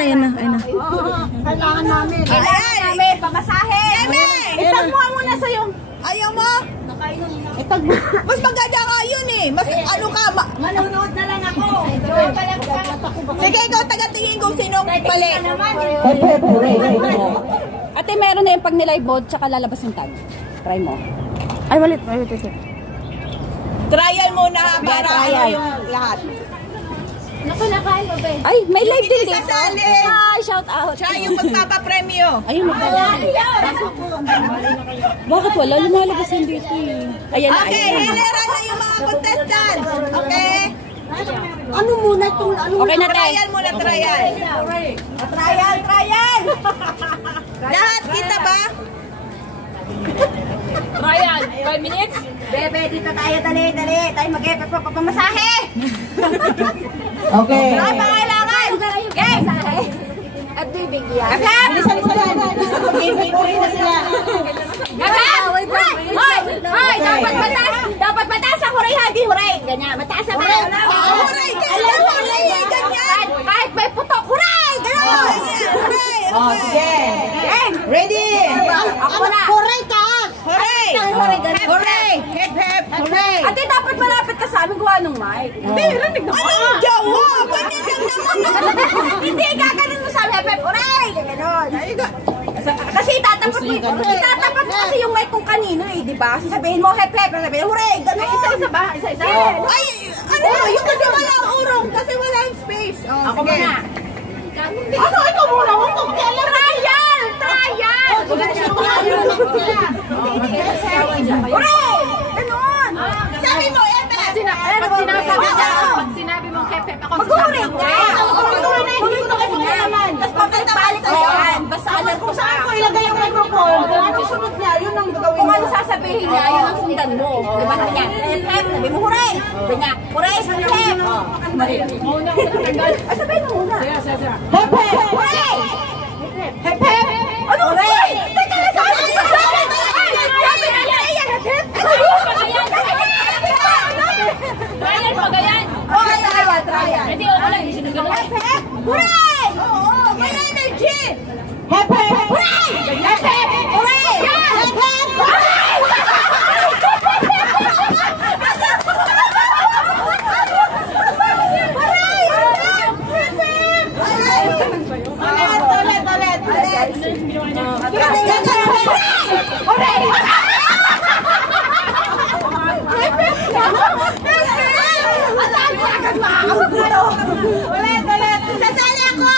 Ayan na, ayan na. Kailangan namin. Kailangan namin. Pamasahe. Itag mo muna sa'yo. Ayaw mo? Itag mo. Mas maganda ka yun eh. Mas ano ka. Manonood na lang ako. Sige, ikaw taga-tingin kung sino mali. Ate, meron na yung pag nilive mode, tsaka lalabas yung tag. Try mo. Ay, malit. Trial muna ha, para ano yung lahat. Naku, nakain mo, be. Ay, may live din Hindi dito. sasali. Ay, shout out. Siya yung magpapapremyo. Ayun, bakit wala? Lumalabas yung dito eh. Ayan na, Okay, ayan na. hilera na yung mga contestants. Okay? Ano muna itong, ano Okay na, tayo. Trial muna, trial. Trial. Lahat kita ba? Trial, 5 minutes? Bebe, dito tayo, dali. Tayo mag-pamasahe. Okay. Ay, pangailangan. Okay. At bibigyan. Kapap! Bilisan mo dyan. Mag-ibig na sila. Kapap! Hoy! Dapat mataas ang huray, hindi huray. Ganyan, mataas ang huray. Huray, ganyan. Kahit may putok, huray! Ganyan. Huray. Okay. Ready? Ako na. Huray ka! Huray. Huray. Hep, hep. Huray. Ate, dapat malapit ka sa amin gawa ng mic. Anong jawa? Ganyan lang naman. Hindi, gaganin mo sa amin. Hep, huray! Ganon. Kasi itatapat mo kasi yung mic kung kanino eh, di ba? Sasabihin mo, hep, hep, sasabihin, huray! Ganon. Isa-isa ba? Isa-isa? Ay, ano? Yung kasi walang urong. Kasi walang space. Ako muna. Ano? Ikaw muna. Huwag kong kailan. Trial! Huray! Ganon! Sabi mo, Ebe. Pag sinabi mong hep-hep, ako maghuhuray ka! Maghuhuray ka naman! Tapos pabalik ko yan! Basta alam ko saan ko ilagay yung microphone. Kung ano sunod niya, yun ang gagawin mo. Kung ano sasabihin niya, yun ang sundan mo. Diba niya? Hep-hep, sabi mo huray! Sabi niya, huray, hep-hep! Ay, sabihin mo muna. Hep-hep! Huray! Hep-hep! Ano? Huray! Teka na sa akin! Sabi na niya, hep-hep! Trial, pagayan. Okay, trial. Hindi, ako lang. Hindi siya gano'n. Hep-hep! Huray! Oo, may energy. Hep-hep! Huray! Hep-hep! Huray! Hep-hep! Huray! Ulit. Sasali ako.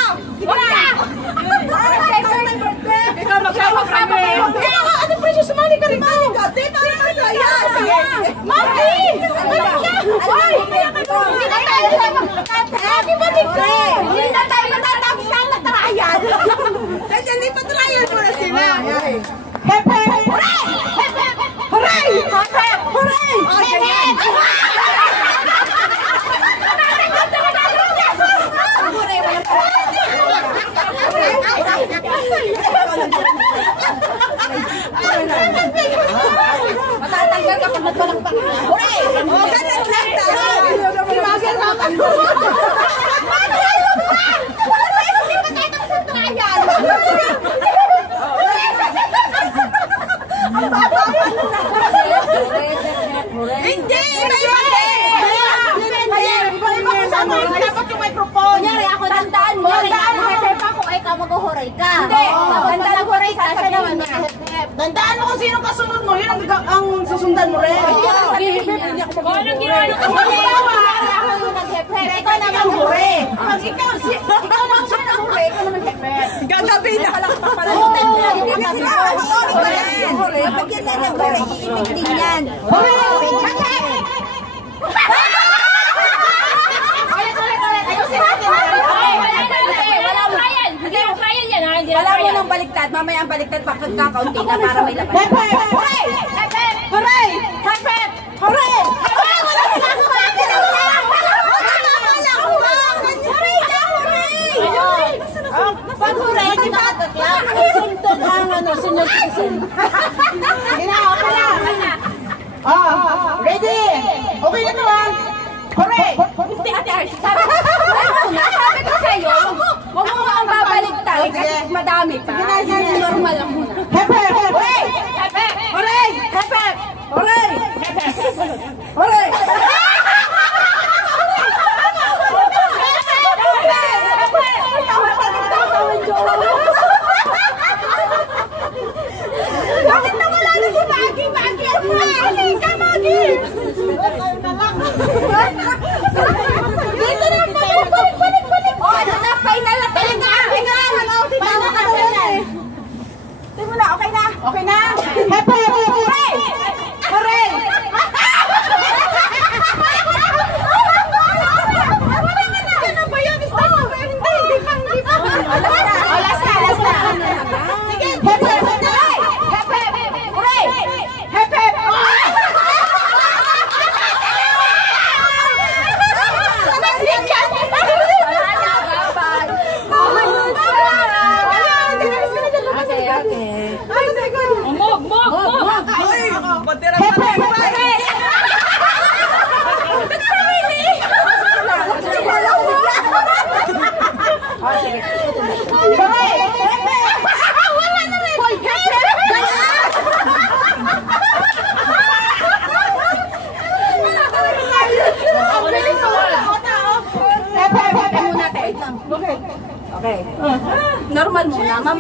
Ikaw magpapapapapap. Ano pa siya? Sumali ka rin mo. Di ba naman saya? Sige. Mami! Hoy! Hindi na tayo Di ba hindi na tayo matatapos ka na trial. Kasi hindi pa trial mo na sila. Hep, hep! Hooray! Hep, hep! Hooray! Hep, hep! Hooray! Hep, hep! Matatanggal ka pag nagbalakpak. Hooray! O, ganun lang tayo. Si Magel naman. Wala sa isa, hindi pa tayo tapos ang trial. Ang baba pa Hindi! dapat yung microphone. Kunyari ako, tandaan mo. Tandaan mo. Ako ay ka, mag-uhuray ka. Hindi. Tandaan mo rin. Siya naman mag-hep-hep. Tandaan mo kung sino kasunod mo. Yun ang susundan mo rin. Kung anong ginawa nyo kasi. Ako yung nag-hep-hep. Ikaw naman huri. Pag ikaw naman siya nag-huri, ikaw naman hep-hep. Gagabi na. Palagutan mo lang yung huri. Kapag yan na nag-huri, iibig din yan. Huri! Wala mo nang baliktad. Mamaya ang baliktad pag kakaunti na para may laban. Hooray! Hooray! Hooray!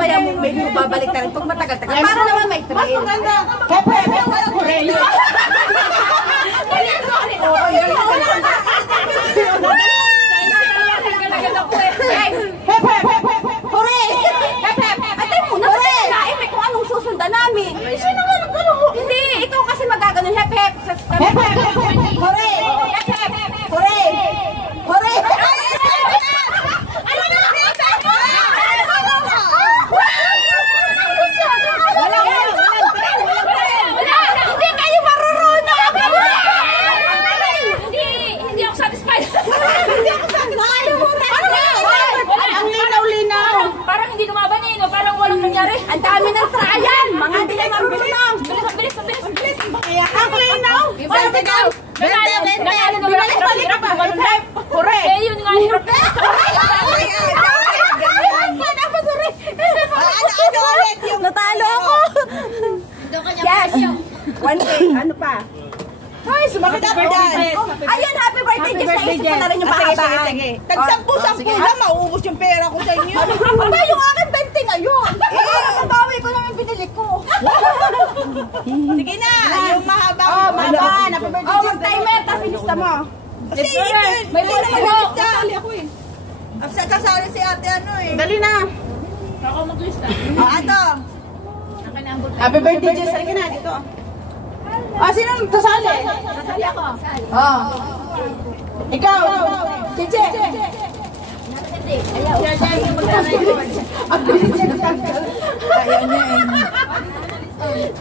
mamaya may babalik na rin pag matagal-tagal. Para naman may trail. Hep, hep, hep, hooray! Hep, hep, hep, Hooray! Atay muna, kasi may kung anong susundan namin. Sino nga nagkano? Hindi, ito kasi magaganon. Hep, hep. hep, hep, hep, hooray! Hep, hep. Hooray! Hooray! Hindi kayo marurunong! Hindi ako satisfied. Ang linaw-linaw! Parang hindi lumaban eh, no? Parang walang nangyari. Ang dami ng trial! Mga hindi kayo marunong! Bilis. Ang linaw! Nanalo naman ang hirap pa. Hooray! Eh, yun nga hirap. Natalo ako! Yes! One day, ano pa? Ay, sumakit ako dyan! Ayun, happy birthday! Just naisip ko na rin yung pahabaan. Tag-10 lang, mauubos yung pera ko sa inyo. Aba, yung akin 20 ngayon! Mababawi ko naman binili ko. Sige na, yung mahaba. Oh, mahaba. Happy birthday, Oh, mag-timer, tapos ilista mo. May Hindi naman mo. lista. Kasali si ate ano eh. Dali na. Ako maglista. Ato. Happy birthday, Jess. Halika na, dito. Sino kasali? Sasali ako. Ikaw. Chiche. Ayaw niya eh.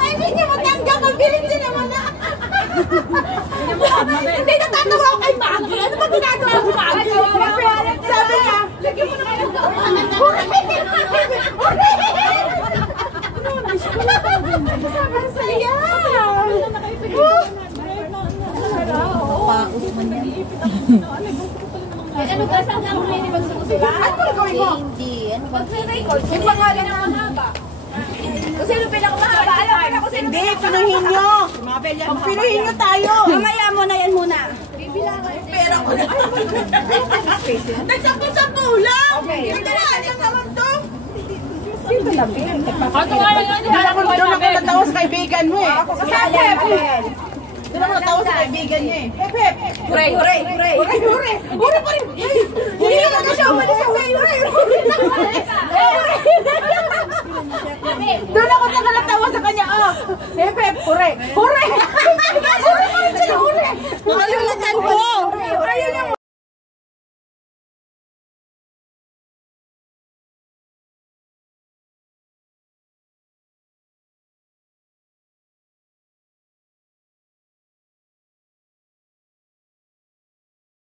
Ay, hindi niya matanggap. Mabilis din naman na. Hindi natatawa ako kay Maggie. Ano ba ginagawa ko, Maggie? Sabi niya, lagyan mo na kayo Ano ka sa ang rin ibang susunod? Ano gawin mo? Pag-record, yung pangalan ng mahaba. Kung sino pinakamahaba, alam ko na kung sino hindi, pinuhin nyo. Pag pinuhin nyo tayo. Mamaya mo na yan muna. Pera ko na. Nagsampu-sampu lang. Hindi na, alam naman to. Ako nga lang yun. Doon ako natawa sa kaibigan mo eh. Kasali yan. Doon ako natawa sa kaibigan niya eh. Hep, hep. Hooray! Hooray pa rin! Hindi naman na siya umalis sa way! Hooray! Doon ako natawa sa kanya. Oh, hep, hep. Hooray! Hooray!